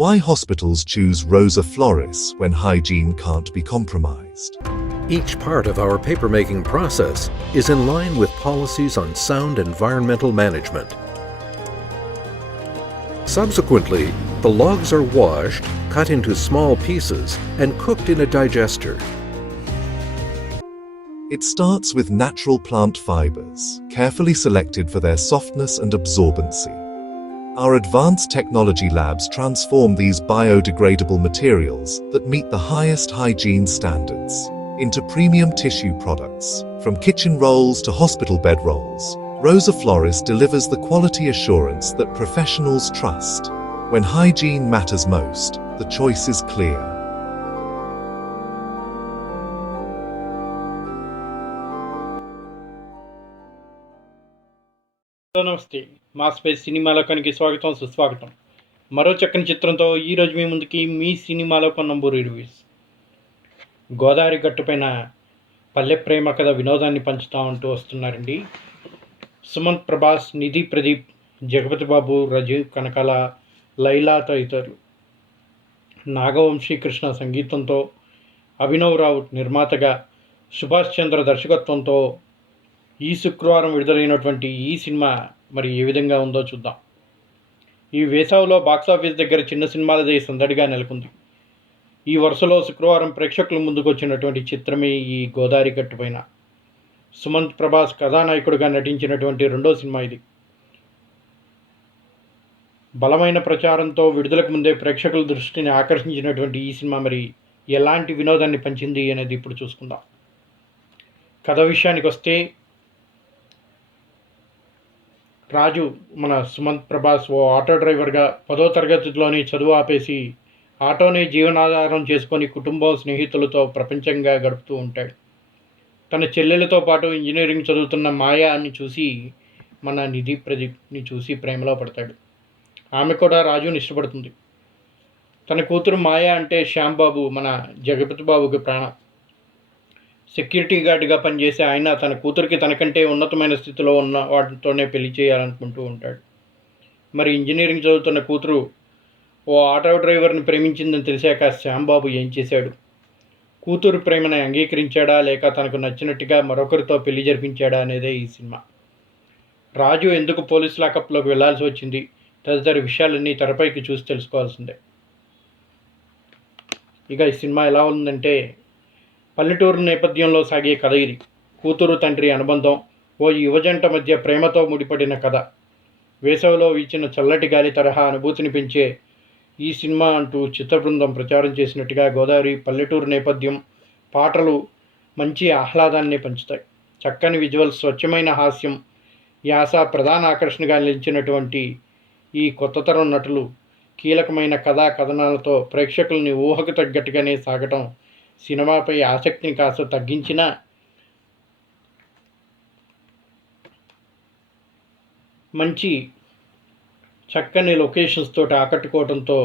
Why hospitals choose Rosa Floris when hygiene can't be compromised. Each part of our papermaking process is in line with policies on sound environmental management. Subsequently, the logs are washed, cut into small pieces, and cooked in a digester. It starts with natural plant fibers, carefully selected for their softness and absorbency. Our advanced technology labs transform these biodegradable materials that meet the highest hygiene standards into premium tissue products. From kitchen rolls to hospital bed rolls, Rosa Floris delivers the quality assurance that professionals trust. When hygiene matters most, the choice is clear. నమస్తే మా space సినిమాలోకానికి స్వాగతం సుస్వాగతం. మరో చక్కని చిత్రంతో ఈరోజు మీ ముందుకి మీ సినిమాలోకం number reviews. Godavari గట్టుపైన పల్లె ప్రేమ కథ వినోదాన్ని పంచుతా ఉంటూ వస్తున్నారండి. సుమంత్ ప్రభాస్, నిధి ప్రదీప్, జగపతి బాబు, రాజీవ్ కనకాల, లైలా తదితరులు. నాగవంశీ కృష్ణ సంగీతంతో, అభినవ్ రావు నిర్మాతగా, సుభాష్ చంద్ర దర్శకత్వంతో ఈ శుక్రవారం విడుదలైనటువంటి ఈ సినిమా మరి ఏ విధంగా ఉందో చూద్దాం. ఈ వేసవిలో బాక్సాఫీస్ దగ్గర చిన్న సినిమాలదే సందడిగా నెలకొంది. ఈ వరుసలో శుక్రవారం ప్రేక్షకుల ముందుకు వచ్చినటువంటి చిత్రమే ఈ గోదావరి గట్టుపైన. సుమంత్ ప్రభాస్ కథానాయకుడిగా నటించినటువంటి రెండో సినిమా ఇది. బలమైన ప్రచారంతో విడుదలకు ముందే ప్రేక్షకుల దృష్టిని ఆకర్షించినటువంటి ఈ సినిమా మరి ఎలాంటి వినోదాన్ని పంచింది అనేది ఇప్పుడు చూసుకుందాం. కథ విషయానికి వస్తే, రాజు మన సుమంత్ ప్రభాస్ ఓ ఆటో డ్రైవర్గా 10వ తరగతిలోని చదువు ఆపేసి ఆటోనే జీవనాధారం చేసుకొని కుటుంబం, స్నేహితులతో ప్రపంచంగా గడుపుతూ ఉంటాడు. తన చెల్లెలతో పాటు ఇంజనీరింగ్ చదువుతున్న మాయాని చూసి మన నిధి ప్రదీప్ని చూసి ప్రేమలో పడతాడు. ఆమె కూడా రాజుని ఇష్టపడుతుంది. తన కూతురు మాయా అంటే శ్యాంబాబు మన జగపతి బాబుకి ప్రాణం. సెక్యూరిటీ గార్డ్గా పనిచేసే ఆయన తన కూతురికి తనకంటే ఉన్నతమైన స్థితిలో ఉన్న వాటితోనే పెళ్లి చేయాలనుకుంటూ ఉంటాడు. మరి ఇంజనీరింగ్ చదువుతున్న కూతురు ఓ ఆటో డ్రైవర్ని ప్రేమించిందని తెలిసాక శ్యాంబాబు ఏం చేశాడు? కూతురు ప్రేమను అంగీకరించాడా, లేక తనకు నచ్చినట్టుగా మరొకరితో పెళ్లి జరిపించాడా అనేదే ఈ సినిమా. రాజు ఎందుకు పోలీస్ లాకప్లోకి వెళ్లాల్సి వచ్చింది తదితర విషయాలన్నీ తెరపైకి చూసి తెలుసుకోవాల్సిందే. ఇక ఈ సినిమా ఎలా ఉందంటే, పల్లెటూరు నేపథ్యంలో సాగే కథ ఇది. కూతురు తండ్రి అనుబంధం, ఓ యువజంట మధ్య ప్రేమతో ముడిపడిన కథ. వేసవిలో వీచిన చల్లటి గాలి తరహా అనుభూతిని పెంచే ఈ సినిమా అంటూ చిత్ర బృందం ప్రచారం చేసినట్టుగా గోదావరి పల్లెటూరు నేపథ్యం, పాటలు మంచి ఆహ్లాదాన్ని పంచుతాయి. చక్కని విజువల్స్, స్వచ్ఛమైన హాస్యం, యాస ప్రధాన ఆకర్షణగా నిలిచినటువంటి ఈ కొత్త తరం నటులు కీలకమైన కథా కథనాలతో ప్రేక్షకుల్ని ఊహకు తగ్గట్టుగానే సాగటం సినిమాపై ఆసక్తిని కాస్త తగ్గించిన మంచి చక్కని లొకేషన్స్ తోటి ఆకట్టుకోవడంతో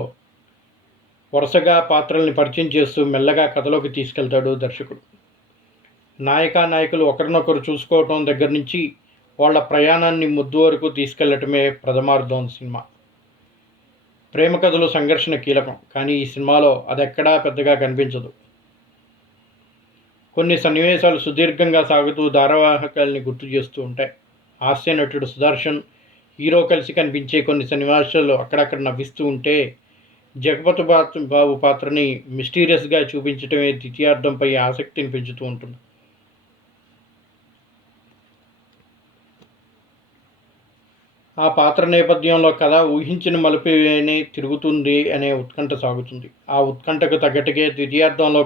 వరుసగా పాత్రల్ని పరిచయం చేస్తూ మెల్లగా కథలోకి తీసుకెళ్తాడు దర్శకుడు. నాయకులు ఒకరినొకరు చూసుకోవటం దగ్గర నుంచి వాళ్ళ ప్రయాణాన్ని ముద్దు వరకు తీసుకెళ్లటమే ప్రథమార్థం సినిమా. ప్రేమ కథలు, సంఘర్షణ కీలకం, కానీ ఈ సినిమాలో అదెక్కడా పెద్దగా కనిపించదు. కొన్ని సన్నివేశాలు సుదీర్ఘంగా సాగుతూ ధారావాహికాల్ని గుర్తు చేస్తూ ఉంటాయి. హాస్య నటుడు సుదర్శన్, హీరో కలిసి కనిపించే కొన్ని సన్నివేశాలు అక్కడక్కడ నవ్విస్తూ ఉంటే, జగపతి బాబు పాత్రని మిస్టీరియస్గా చూపించడమే ద్వితీయార్థంపై ఆసక్తిని పెంచుతూ ఉంటుంది. ఆ పాత్ర నేపథ్యంలో కథ ఊహించిన మలుపునే తిరుగుతుంది అనే ఉత్కంఠ సాగుతుంది. ఆ ఉత్కంఠకు తగ్గట్టుగా ద్వితీయార్థంలో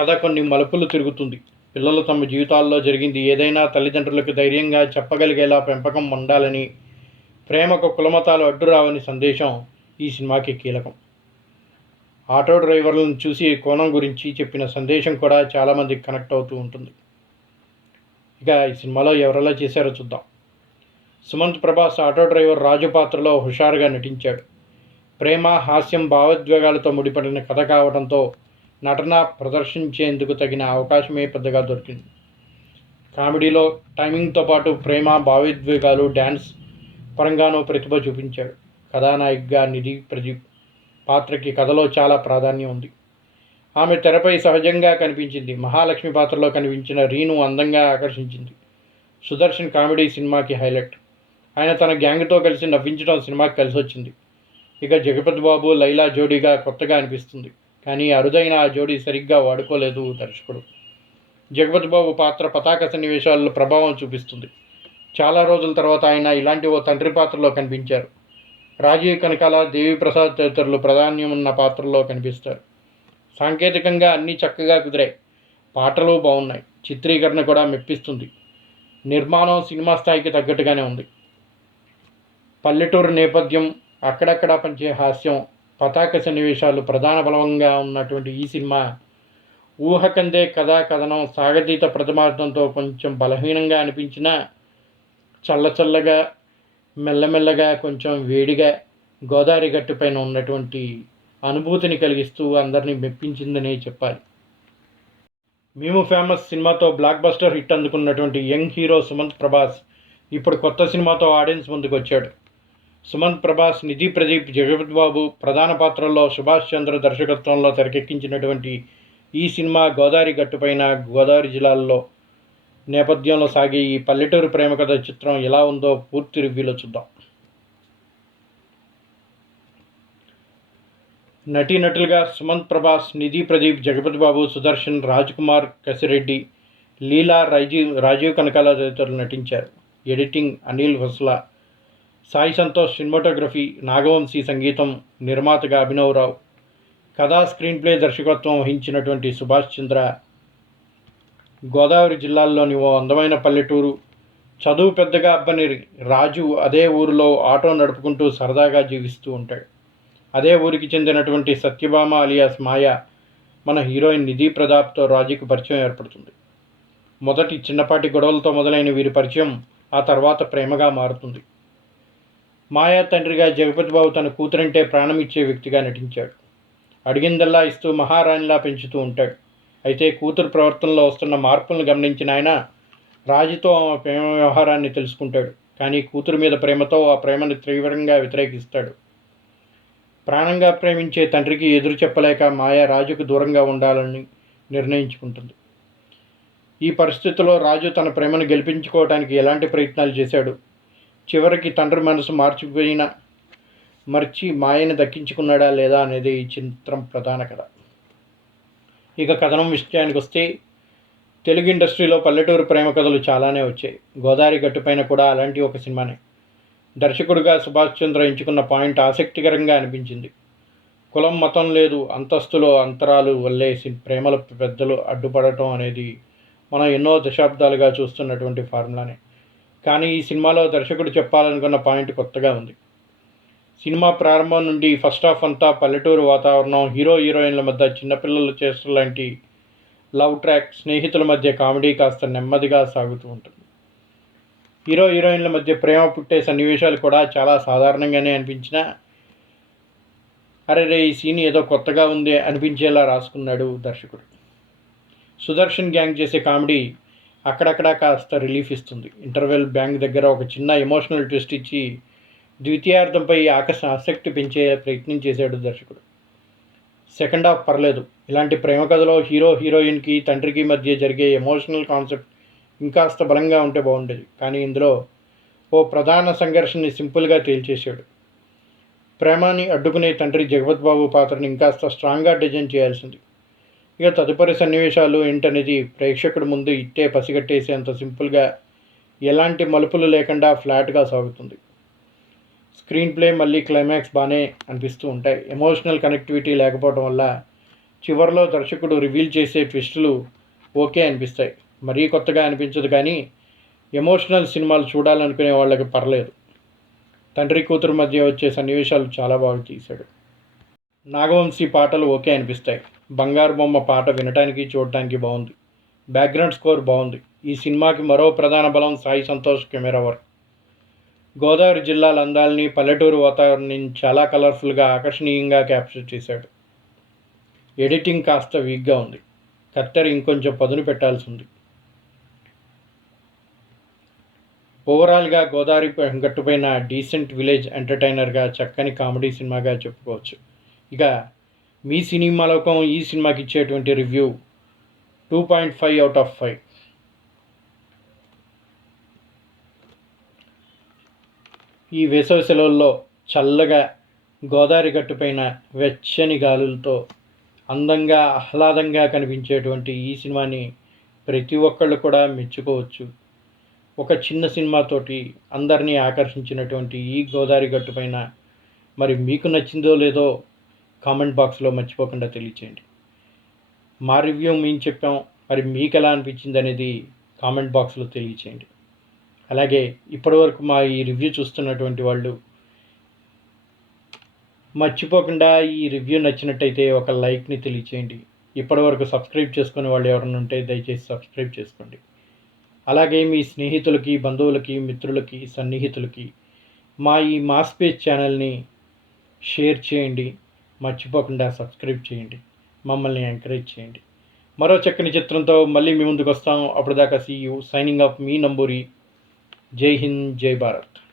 కథ కొన్ని మలుపులు తిరుగుతుంది. పిల్లలు తమ జీవితాల్లో జరిగింది ఏదైనా తల్లిదండ్రులకు ధైర్యంగా చెప్పగలిగేలా పెంపకం ఉండాలని, ప్రేమకు కులమతాలు అడ్డురావని సందేశం ఈ సినిమాకి కీలకం. ఆటో డ్రైవర్లను చూసి కోణం గురించి చెప్పిన సందేశం కూడా చాలామందికి కనెక్ట్ అవుతూ ఉంటుంది. ఇక ఈ సినిమాలో ఎవరెలా చేశారో చూద్దాం. సుమంత్ ప్రభాస్ ఆటో డ్రైవర్ రాజు పాత్రలో హుషారుగా నటించాడు. ప్రేమ, హాస్యం, భావోద్వేగాలతో ముడిపడిన కథ కావడంతో నటన ప్రదర్శించేందుకు తగిన అవకాశమే పెద్దగా దొరికింది. కామెడీలో టైమింగ్తో పాటు ప్రేమ, భావోద్వేగాలు, డ్యాన్స్ పరంగానూ ప్రతిభ చూపించాడు. కథానాయికగా నిధి ప్రదీప్ పాత్రకి కథలో చాలా ప్రాధాన్యం ఉంది. ఆమె తెరపై సహజంగా కనిపించింది. మహాలక్ష్మి పాత్రలో కనిపించిన రీను అందంగా ఆకర్షించింది. సుదర్శన్ కామెడీ సినిమాకి హైలైట్. ఆయన తన గ్యాంగ్తో కలిసి నవ్వించడం సినిమాకి కలిసి వచ్చింది. ఇక జగపతి బాబు లైలా జోడీగా కొత్తగా అనిపిస్తుంది. కానీ అరుదైన ఆ జోడీ సరిగ్గా వాడుకోలేదు దర్శకుడు. జగపతి బాబు పాత్ర పతాక సన్నివేశాల్లో ప్రభావం చూపిస్తుంది. చాలా రోజుల తర్వాత ఆయన ఇలాంటి ఓ తండ్రి పాత్రలో కనిపించారు. రాజీవ్ కనకాల, దేవిప్రసాద్ తదితరులు ప్రాధాన్యం ఉన్న పాత్రల్లో కనిపిస్తారు. సాంకేతికంగా అన్నీ చక్కగా కుదిరాయి. పాటలు బాగున్నాయి. చిత్రీకరణ కూడా మెప్పిస్తుంది. నిర్మాణం సినిమా స్థాయికి తగ్గట్టుగానే ఉంది. పల్లెటూరు నేపథ్యం, అక్కడక్కడ పంచే హాస్యం, పతాక సన్నివేశాలు ప్రధాన బలంగా ఉన్నటువంటి ఈ సినిమా ఊహకందే కథా కథనం సాగతీత ప్రతిమార్థంతో కొంచెం బలహీనంగా అనిపించినా చల్లచల్లగా, మెల్లమెల్లగా, కొంచెం వేడిగా గోదావరి గట్టుపైన ఉన్నటువంటి అనుభూతిని కలిగిస్తూ అందరినీ మెప్పించిందనే చెప్పాలి. మేము ఫేమస్ సినిమాతో బ్లాక్ బస్టర్ హిట్ అందుకున్నటువంటి యంగ్ హీరో సుమంత్ ప్రభాస్ ఇప్పుడు కొత్త సినిమాతో ఆడియన్స్ ముందుకు వచ్చాడు. సుమంత్ ప్రభాస్, నిధి ప్రదీప్, జగపతి బాబు ప్రధాన పాత్రల్లో సుభాష్ చంద్ర దర్శకత్వంలో తెరకెక్కించినటువంటి ఈ సినిమా గోదావరి గట్టుపైన గోదావరి జిల్లాల్లో నేపథ్యంలో సాగే ఈ పల్లెటూరు ప్రేమ కథ చిత్రం ఎలా ఉందో పూర్తి రివ్యూలో చూద్దాం. నటీనటులుగా సుమంత్ ప్రభాస్, నిధి ప్రదీప్, జగపతి బాబు, సుదర్శన్, రాజ్ కుమార్, కసిరెడ్డి, లీలా, రాజీవ్ కనకాల తదితరులు నటించారు. ఎడిటింగ్ అనిల్ వసుల, సాయి సంతోష్, సినిమాటోగ్రఫీ నాగవంశీ, సంగీతం నిర్మాతగా అభినవ్ రావు, కథా స్క్రీన్ ప్లే దర్శకత్వం వహించినటువంటి సుభాష్ చంద్ర. గోదావరి జిల్లాల్లోని ఓ అందమైన పల్లెటూరు. చదువు పెద్దగా అబ్బని రాజు అదే ఊరిలో ఆటో నడుపుకుంటూ సరదాగా జీవిస్తూ ఉంటాడు. అదే ఊరికి చెందినటువంటి సత్యభామ అలియాస్ మాయ మన హీరోయిన్ నిధి ప్రతాప్తో రాజుకు పరిచయం ఏర్పడుతుంది. మొదటి చిన్నపాటి గొడవలతో మొదలైన వీరి పరిచయం ఆ తర్వాత ప్రేమగా మారుతుంది. మాయా తండ్రిగా జగపతి బాబు తన కూతురంటే ప్రాణం ఇచ్చే వ్యక్తిగా నటించాడు. అడిగిందల్లా ఇస్తూ మహారాణిలా పెంచుతూ ఉంటాడు. అయితే కూతురు ప్రవర్తనలో వస్తున్న మార్పులను గమనించిన ఆయన రాజుతో ఆమె ప్రేమ వ్యవహారాన్ని తెలుసుకుంటాడు. కానీ కూతురు మీద ప్రేమతో ఆ ప్రేమను తీవ్రంగా వ్యతిరేకిస్తాడు. ప్రాణంగా ప్రేమించే తండ్రికి ఎదురు చెప్పలేక మాయ రాజుకు దూరంగా ఉండాలని నిర్ణయించుకుంటుంది. ఈ పరిస్థితిలో రాజు తన ప్రేమను గెలిపించుకోవడానికి ఎలాంటి ప్రయత్నాలు చేశాడు, చివరికి తండ్రి మనసు మర్చి మాయను దక్కించుకున్నాడా లేదా అనేది ఈ చిత్రం ప్రధాన కథ. ఇక కథనం విషయానికి వస్తే తెలుగు ఇండస్ట్రీలో పల్లెటూరు ప్రేమ కథలు చాలానే వచ్చాయి. గోదావరి గట్టుపైన కూడా అలాంటి ఒక సినిమానే. దర్శకుడిగా సుభాష్ చంద్ర ఎంచుకున్న పాయింట్ ఆసక్తికరంగా అనిపించింది. కులం, మతం లేదు, అంతస్తులో అంతరాలు వల్లే ప్రేమల పెద్దలు అడ్డుపడటం అనేది మనం ఎన్నో దశాబ్దాలుగా చూస్తున్నటువంటి ఫార్ములానే. కానీ ఈ సినిమాలో దర్శకుడు చెప్పాలనుకున్న పాయింట్ కొత్తగా ఉంది. సినిమా ప్రారంభం నుండి ఫస్ట్ హాఫ్ అంతా పల్లెటూరు వాతావరణం, హీరో హీరోయిన్ల మధ్య చిన్నపిల్లల చేష్టలు లాంటి లవ్ ట్రాక్, స్నేహితుల మధ్య కామెడీ కాస్త నెమ్మదిగా సాగుతూ ఉంటుంది. హీరో హీరోయిన్ల మధ్య ప్రేమ పుట్టే సన్నివేశాలు కూడా చాలా సాధారణంగానే అనిపించినా అరే ఈ సీన్ ఏదో కొత్తగా ఉంది అనిపించేలా రాసుకున్నాడు దర్శకుడు. సుదర్శన్ గ్యాంగ్ చేసే కామెడీ అక్కడక్కడ కాస్త రిలీఫ్ ఇస్తుంది. ఇంటర్వెల్ బ్యాంక్ దగ్గర ఒక చిన్న ఎమోషనల్ ట్విస్ట్ ఇచ్చి ద్వితీయార్థంపై ఆసక్తి పెంచే ప్రయత్నం చేశాడు దర్శకుడు. సెకండ్ హాఫ్ పర్లేదు. ఇలాంటి ప్రేమ కథలో హీరో హీరోయిన్కి తండ్రికి మధ్య జరిగే ఎమోషనల్ కాన్సెప్ట్ ఇంకాస్త బలంగా ఉంటే బాగుండేది. కానీ ఇందులో ఓ ప్రధాన సంఘర్షణని సింపుల్గా తేల్చేశాడు. ప్రేమని అడ్డుకునే తండ్రి జగపతి బాబు పాత్రని ఇంకాస్త స్ట్రాంగ్గా డిజైన్ చేయాల్సింది. ఇక తదుపరి సన్నివేశాలు ఏంటనేది ప్రేక్షకుడి ముందు ఇట్టే పసిగట్టేసేంత సింపుల్గా, ఎలాంటి మలుపులు లేకుండా ఫ్లాట్గా సాగుతుంది. స్క్రీన్ ప్లే మళ్ళీ క్లైమాక్స్ బాగానే అనిపిస్తూ ఉంటాయి. ఎమోషనల్ కనెక్టివిటీ లేకపోవడం వల్ల చివరిలో దర్శకుడు రివీల్ చేసే ట్విస్టులు ఓకే అనిపిస్తాయి. మరీ కొత్తగా అనిపించదు. కానీ ఎమోషనల్ సినిమాలు చూడాలనుకునే వాళ్ళకి పర్లేదు. తండ్రి కూతురు మధ్య వచ్చే సన్నివేశాలు చాలా బాగా తీశాడు. నాగవంశీ పాటలు ఓకే అనిపిస్తాయి. బంగారు బొమ్మ పాట వినటానికి చూడటానికి బాగుంది. బ్యాక్గ్రౌండ్ స్కోర్ బాగుంది. ఈ సినిమాకి మరో ప్రధాన బలం సాయి సంతోష్ కెమెరా వర్క్. గోదావరి జిల్లాల అందాలని, పల్లెటూరు వాతావరణాన్ని చాలా కలర్ఫుల్గా, ఆకర్షణీయంగా క్యాప్చర్ చేశాడు. ఎడిటింగ్ కాస్త వీక్గా ఉంది. కత్తెర ఇంకొంచెం పదును పెట్టాల్సి ఉంది. ఓవరాల్గా గోదావరి గట్టుపైన డీసెంట్ విలేజ్ ఎంటర్టైనర్గా, చక్కని కామెడీ సినిమాగా చెప్పుకోవచ్చు. ఇక మీ సినిమా లోకం ఈ సినిమాకి ఇచ్చేటువంటి రివ్యూ 2.5 అవుట్ ఆఫ్ 5. ఈ వేసవి సెలవుల్లో చల్లగా గోదావరి గట్టుపైన వెచ్చని గాలులతో అందంగా ఆహ్లాదంగా కనిపించేటువంటి ఈ సినిమాని ప్రతి ఒక్కళ్ళు కూడా మెచ్చుకోవచ్చు. ఒక చిన్న సినిమాతోటి అందరినీ ఆకర్షించినటువంటి ఈ గోదావరి గట్టుపైన మరి మీకు నచ్చిందో లేదో కామెంట్ బాక్స్లో మర్చిపోకుండా తెలియచేయండి. మా రివ్యూ మేము చెప్పాం, మరి మీకు ఎలా అనిపించింది అనేది కామెంట్ బాక్స్లో తెలియచేయండి. అలాగే ఇప్పటివరకు మా ఈ రివ్యూ చూస్తున్నటువంటి వాళ్ళు మర్చిపోకుండా ఈ రివ్యూ నచ్చినట్టయితే ఒక లైక్ని తెలియచేయండి. ఇప్పటివరకు సబ్స్క్రైబ్ చేసుకునే వాళ్ళు ఎవరైనా ఉంటే దయచేసి సబ్స్క్రైబ్ చేసుకోండి. అలాగే మీ స్నేహితులకి, బంధువులకి, మిత్రులకి, సన్నిహితులకి మా ఈ మాస్పేస్ ఛానల్ని షేర్ చేయండి. మర్చిపోకుండా సబ్స్క్రైబ్ చేయండి. మమ్మల్ని ఎంకరేజ్ చేయండి. మరో చక్కని చిత్రంతో మళ్ళీ మీ ముందుకు వస్తాం. అప్పటిదాకా సీ యూ. సైనింగ్ ఆఫ్ మీ నంబూరి. జై హింద్, జై భారత్.